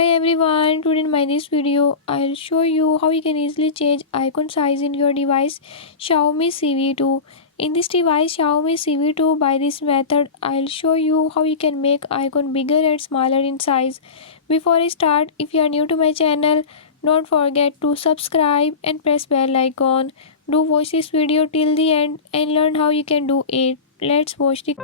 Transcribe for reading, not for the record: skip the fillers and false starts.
Hi everyone, today in my this video I'll show you how you can easily change icon size in your device Xiaomi Civi 2. In this device Xiaomi Civi 2, by this method I'll show you how you can make icon bigger and smaller in size. Before I start, if you are new to my channel, don't forget to subscribe and press bell icon. Do watch this video till the end and learn how you can do it. Let's watch the